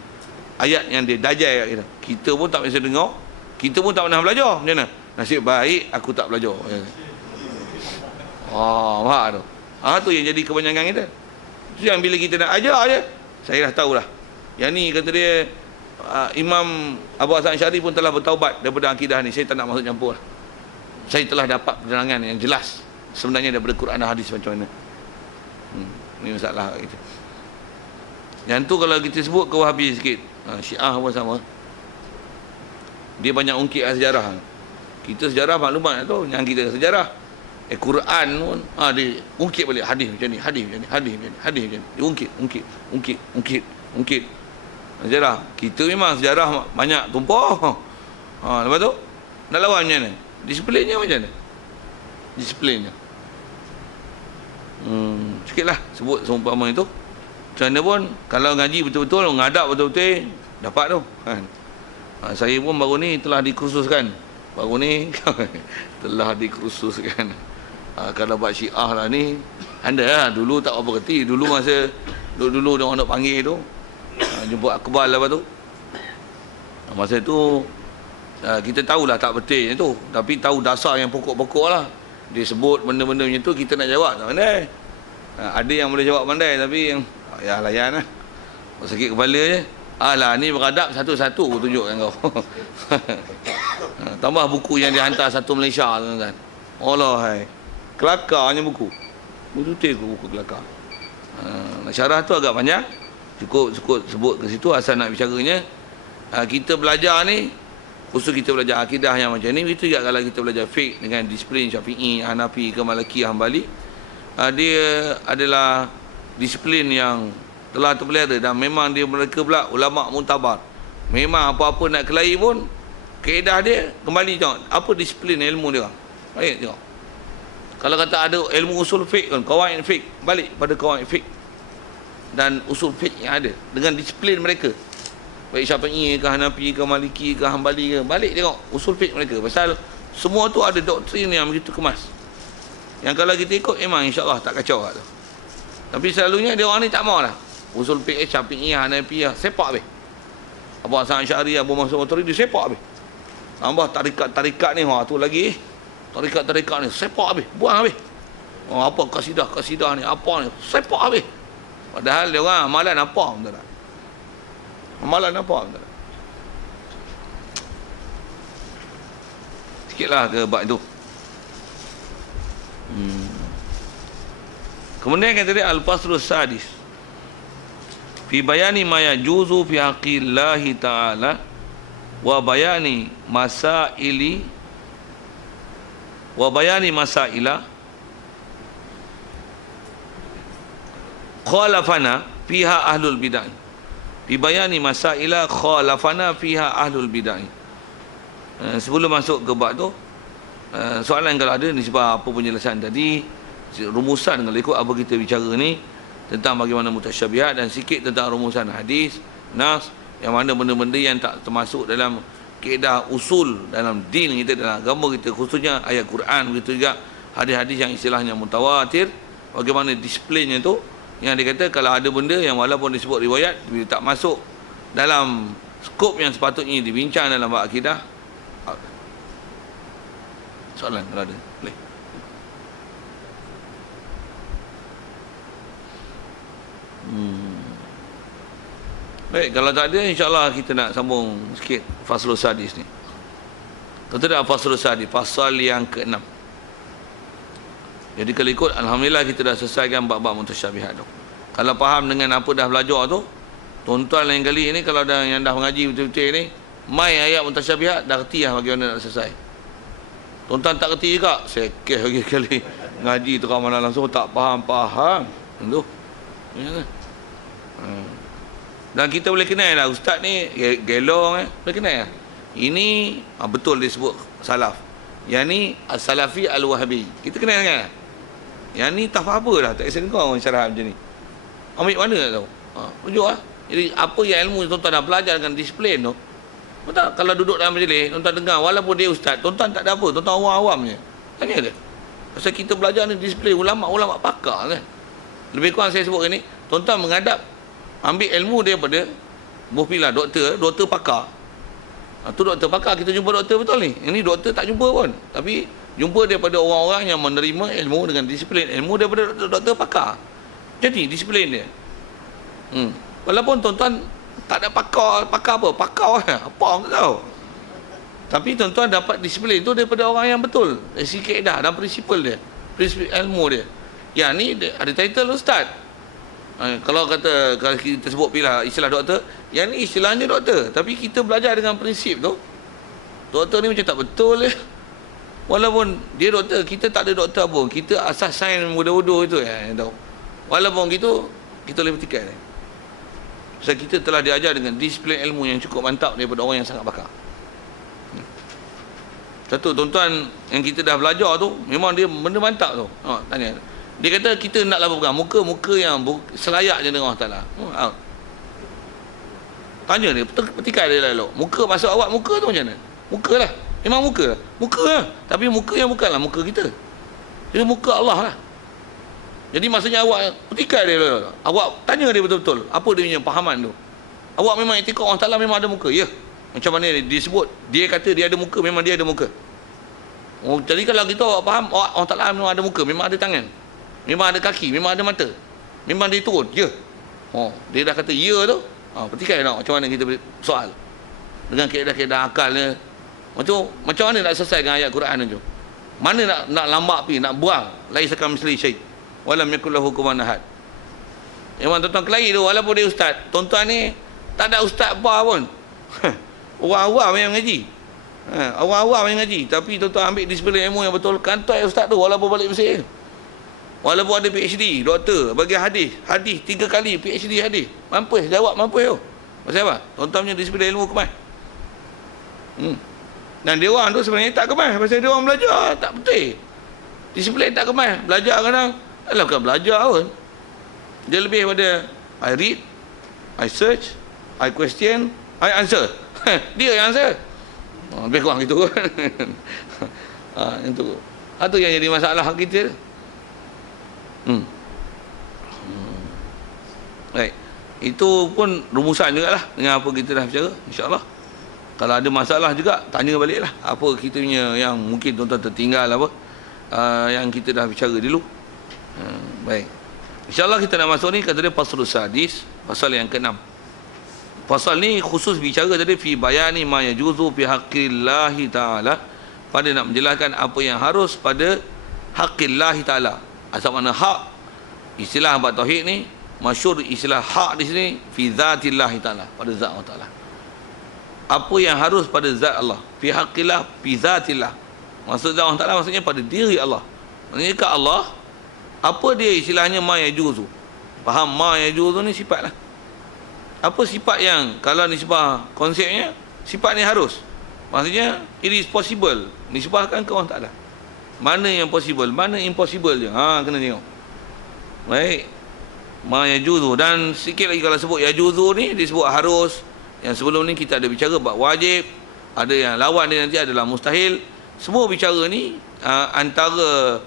ayat yang dia dajal kita. Kita pun tak biasa dengar, kita pun tak pernah belajar. Macam mana? Nasib baik aku tak belajar. Faham tu. Tu yang jadi kebanyakan kita. Itu yang bila kita nak ajar je, saya dah tahulah. Yang ni kata dia Imam Abu Hasan Asy'ari pun telah bertaubat daripada akidah ni. Saya tak nak masuk campur lah. Saya telah dapat penerangan yang jelas sebenarnya daripada Quran dan hadis macam mana. Ini masalah kita. Yang tu kalau kita sebut ke Wahabi sikit, Syiah pun sama. Dia banyak ungkit sejarah. Kita sejarah maklumat tu, yang kita sejarah Quran pun dia ungkit balik hadis macam ni, hadis macam ni, hadis macam ni, hadis macam ni. Dia ungkit. Sejarah kita memang sejarah banyak tumpah. Lepas tu nak lawan macam mana? Disiplinnya macam mana? Disiplinnya. Sikitlah sebut seumpama itu. Macam mana pun kalau ngaji betul-betul, mengadap betul-betul, dapat tu kan. Saya pun baru ni telah dikursuskan. Kalau buat Syiah lah ni, anda lah dulu tak apa kerti. Dulu masa dulu dia orang nak panggil tu, jemput akbal lah tu. Masa tu kita tahulah tak betul tu, tapi tahu dasar yang pokok-pokok lah. Dia sebut benda-benda macam tu, kita nak jawab tak pandai. Ada yang boleh jawab pandai, tapi yang ya layan lah. Sakit kepala je. Ni beradab satu-satu aku tunjukkan kau. Tambah buku yang dihantar satu Malaysia tu kan. Allah hai. Kelakarnya buku. Betul-betul buku kelakar. Syarah tu agak panjang. Cukup sebut ke situ asal nak bicaranya. Kita belajar ni, khusus kita belajar akidah yang macam ni, begitu juga kalau kita belajar fiqh dengan disiplin Syafi'i, Hanafi ke Maliki, Hanbali, dia adalah disiplin yang telah terpelihara dan memang mereka pula ulama' mutabar. Memang apa-apa nak kelahi pun kaedah dia kembali tengok apa disiplin ilmu dia. Baik tengok. Kalau kata ada ilmu usul fiqh kan, qawaid fiqh, balik pada qawaid fiqh dan usul fiqh yang ada dengan disiplin mereka. Baik Syafi'i ke Hanafi ke Maliki ke Hanbali ke, balik tengok usul fiqh mereka. Pasal semua tu ada doktrin yang begitu kemas. Yang kalau kita ikut memang insya-Allah tak kacau lah tu. Tapi selalunya dia orang ni tak mau lah. Usul fiqh Syafi'i, Hanafi sepak habis. Abu Hasan Asy'ari, Abu Mansur Maturidi sepak habis. Tambah tarikat-tarikat ni tu lagi. Tarikat-tarikat ni sepak habis, buang habis. Apa kasidah ni, apa ni, sepak habis. Padahal dia orang amalan apa betul tak? Amalan apa betul tak? Sikitlah ke bab itu. Kemudian kata dia al-faslus sadis fi bayani ma yajuzu fi haqqillahi ta'ala wa bayani masaila khalafana fiha ahlul bid'ah. Fi bayani masaila khalafana fiha ahlul bid'ah. Sebelum masuk ke bab tu, soalan kalau ada ni sebab apa penjelasan tadi, rumusan kalau ikut apa kita bicara ni tentang bagaimana mutasyabihat dan sikit tentang rumusan hadis, nas, yang mana benda-benda yang tak termasuk dalam kaedah usul dalam din kita, dalam agama kita, khususnya ayat Quran, begitu juga hadis-hadis yang istilahnya mutawatir, bagaimana disiplinnya tu, yang dia kata kalau ada benda yang walaupun disebut riwayat, bila tak masuk dalam skop yang sepatutnya dibincang dalam bab akidah. Soalan kalau ada, boleh. Baik, kalau tak ada insya-Allah kita nak sambung sikit faslus sadis ni. Kata dah faslus sadis, pasal yang ke-6. Jadi kalau ikut, alhamdulillah kita dah selesaikan bab-bab mutasyabihat tu. Kalau faham dengan apa dah belajar tu, tuan-tuan lain kali ni kalau dah yang dah mengaji betul-betul ni, mai ayat mutasyabihat dah reti lah bagaimana nak selesai. Tuan-tuan tak reti juga, sekeh lagi sekali ngaji terang mana langsung tak faham-faham. Tu. Ya. Dan kita boleh kenal lah ustaz ni gelong boleh kenal lah. Ini betul dia sebut salaf. Yang ni as-salafi al-wahabi. Kita kenal kan? Yang ni tak apa dah, tak kisah kau orang syarah macam ni. Ambil mana tak tahu. Tunjuk lah. Jadi apa yang ilmu tuan-tuan dah belajar dengan disiplin tu. Tuan-tuan kalau duduk dalam majlis, tuan-tuan dengar walaupun dia ustaz, tuan-tuan tak ada apa, tuan-tuan awam-awam je. Tanya dia. Pasal kita belajar ni disiplin ulama' pakar kan. Lebih kurang saya sebut ini, tuan-tuan menghadap ambil ilmu daripada Bohpila, doktor pakar. Tu doktor pakar, kita jumpa doktor betul ni. Ini doktor tak jumpa pun. Tapi jumpa daripada orang-orang yang menerima ilmu dengan disiplin. Ilmu daripada doktor pakar. Jadi disiplin dia. Walaupun tuan-tuan tak ada pakar apa? Pakar apa tak tahu. Tapi tuan-tuan dapat disiplin tu daripada orang yang betul. Dari segi kaedah dan prinsipal dia. Prinsip ilmu dia. Yang ni ada title ustaz. Kalau kita sebut pilih istilah doktor, yang ni istilahnya doktor, tapi kita belajar dengan prinsip tu. Doktor ni macam tak betul walaupun dia doktor, kita tak ada doktor pun, kita asas sains bodoh-bodoh itu tahu. Walaupun gitu, kita boleh bertikai ni. Sebab kita telah diajar dengan disiplin ilmu yang cukup mantap daripada orang yang sangat pakar. Satu, tuan-tuan yang kita dah belajar tu, memang dia benda mantap tu. Tanya. Dia kata kita naklah berpegang muka yang selayak je dengan Allah Ta'ala. Tanya dia, petikai dia lalu. Muka maksud awak muka tu macam mana? Muka lah. Memang muka lah. Muka lah. Tapi muka yang bukanlah muka kita. Dia muka Allah lah. Jadi maksudnya awak petikai dia lalu. Awak tanya dia betul-betul. Apa dia punya fahaman tu? Awak memang etika Allah Ta'ala memang ada muka. Ya. Macam mana dia sebut? Dia kata dia ada muka, memang dia ada muka. Jadi kalau kita awak faham, Allah Ta'ala memang ada muka, memang ada tangan. Memang ada kaki, memang ada mata. Memang dia turun, ya. Dia dah kata ya tu. Petikai tak macam mana kita soal. Dengan keadaan akalnya. Macam mana nak selesaikan ayat Quran tu? Mana nak lambak pergi, nak buang. Laisa kamitslihi syai'. Walam yakul lahu kufuwan ahad. Memang tuan-tuan kelahi tu, walaupun dia ustaz. Tuan-tuan ni tak ada ustaz apa pun. Orang awam yang ngaji. Orang awam yang ngaji. Tapi tuan-tuan ambil disiplin ilmu yang betul. Kantoi ustaz tu walaupun balik Mesir. Walaupun ada PhD, doktor, bagi hadis 3 kali PhD hadis. Mampus, jawab mampus tu. Pasal apa? Tuan-tuan punya disiplin ilmu kemas. Dan dia orang tu sebenarnya tak kemas. Pasal dia orang belajar, tak betul. Disiplin tak kemas. Belajar kadang, bukan belajar pun. Dia lebih pada, I read, I search, I question, I answer. Dia yang answer. Lebih kurang gitu. Itu. Itu yang jadi masalah kita. Baik. Itu pun rumusan jugalah dengan apa kita dah bicara, insya-Allah. Kalau ada masalah juga tanya baliklah apa kita punya yang mungkin tuan-tuan tertinggal apa yang kita dah bicara dulu. Baik. Insya-Allah kita nak masuk ni kata dia faslus sadis, pasal yang ke-6. Pasal ni khusus bicara tadi fi bayani ma yajuzu fi haqqillahi taala, pada nak menjelaskan apa yang harus pada haqqillahi taala. Asal mana hak, istilah bab tauhid ni masyhur istilah hak di sini fi zatillah taala, pada zat Allah Taala. Apa yang harus pada zat Allah, fi haqqillah fi zatillah. Maksud zat Allah Taala maksudnya pada diri Allah. Maksudnya ke Allah, apa dia istilahnya ma yajuzu. Faham ma yajuzu ni sifatlah. Apa sifat yang kalau nisbah konsepnya sifat ni harus. Maksudnya it is possible, nisbahkan ke Allah Taala. Mana yang possible, mana impossible je. Kena tengok. Baik. Ma yajuzu, dan sikit lagi kalau sebut yajuzu ni disebut harus. Yang sebelum ni kita ada bicara bab wajib, ada yang lawan dia nanti adalah mustahil. Semua bicara ni antara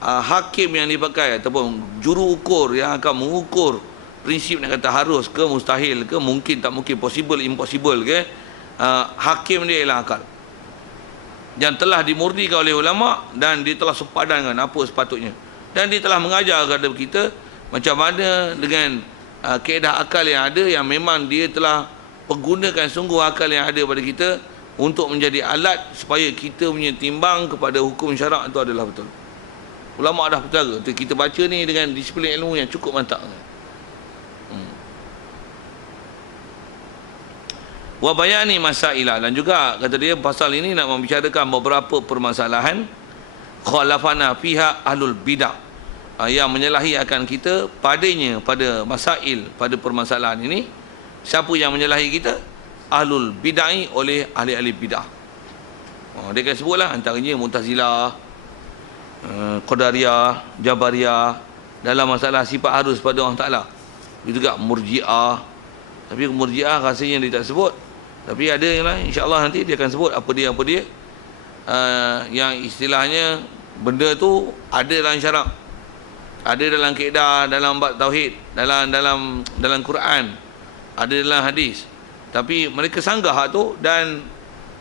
hakim yang dipakai ataupun juru ukur yang akan mengukur prinsip nak kata harus ke mustahil ke, mungkin tak mungkin, possible impossible ke, hakim dia ialah akal. Yang telah dimurnikan oleh ulama dan dia telah sepadan dengan apa sepatutnya. Dan dia telah mengajar kepada kita macam mana dengan kaedah akal yang ada, yang memang dia telah pergunakan sungguh akal yang ada pada kita untuk menjadi alat supaya kita punya timbang kepada hukum syarak itu adalah betul. Ulama dah percaya. Kita baca ni dengan disiplin ilmu yang cukup mantap. Wa bayani masailah, dan juga kata dia pasal ini nak membicarakan beberapa permasalahan khalafana fiha ahlul bidah, yang menyalahi akan kita padanya, pada masail, pada permasalahan ini. Siapa yang menyalahi kita? Ahlul bid'ah, oleh ahli-ahli bidah. Dia akan sebutlah antaranya Mu'tazilah, Qadariyah, Jabariyah dalam masalah sifat harus pada Allah Ta'ala. Juga Murji'ah. Tapi Murji'ah rasanya dia tak sebut. Tapi ada yang lain, insya-Allah nanti dia akan sebut apa dia yang istilahnya benda tu ada dalam syarak, ada dalam kaedah, dalam bab tauhid, dalam Quran, ada dalam hadis. Tapi mereka sanggah hak tu dan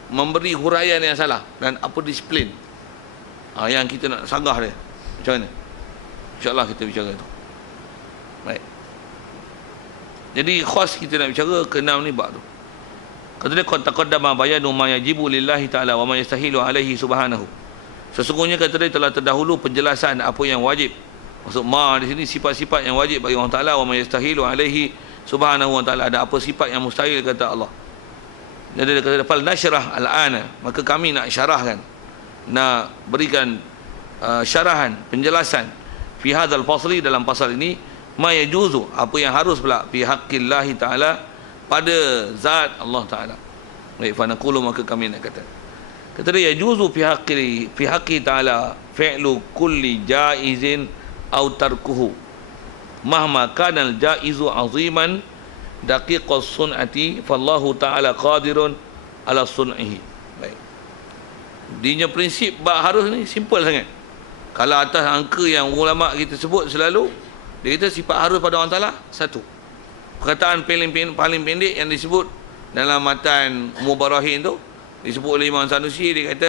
memberi huraian yang salah dan apa disiplin. Yang kita nak sanggah dia. Macam mana? InsyaAllah kita bicara tu. Baik. Jadi khas kita nak bicara ke-6 ni bab tu. Kata dia, qad taqaddama bayanu ma yajibu lillahi ta'ala wa ma yastahilu alaihi subhanahu. Sesungguhnya kata dia telah terdahulu penjelasan apa yang wajib. Maksud ma di sini sifat-sifat yang wajib bagi Allah Taala, wa ma yastahilu alaihi subhanahu wa ta'ala, ada apa sifat yang mustahil kata Allah. Jadi dia kata fal nasyrah al-ana, maka kami nak syarahkan, nak berikan syarahan, penjelasan fi hadzal fasli, dalam pasal ini, ma yajuzu, apa yang harus pula fi haqqillah taala, pada zat Allah Taala. Baik, fa naqulu, maka kami nak kata dia yajuzu fi haqqi taala fi'lu kulli jaizin aw tarkuhu mahma kana al-jaizu aziman daqiqas sun'ati fallahu ta'ala qadirun ala sun'ihi. Baik, dinya prinsip bab harus ni simple sangat. Kalau atas angka yang ulama kita sebut selalu, dia kata sifat harus pada Allah Taala satu. Perkataan paling pendek yang disebut dalam matan Mubarahin tu, disebut oleh Imam Sanusi, dia kata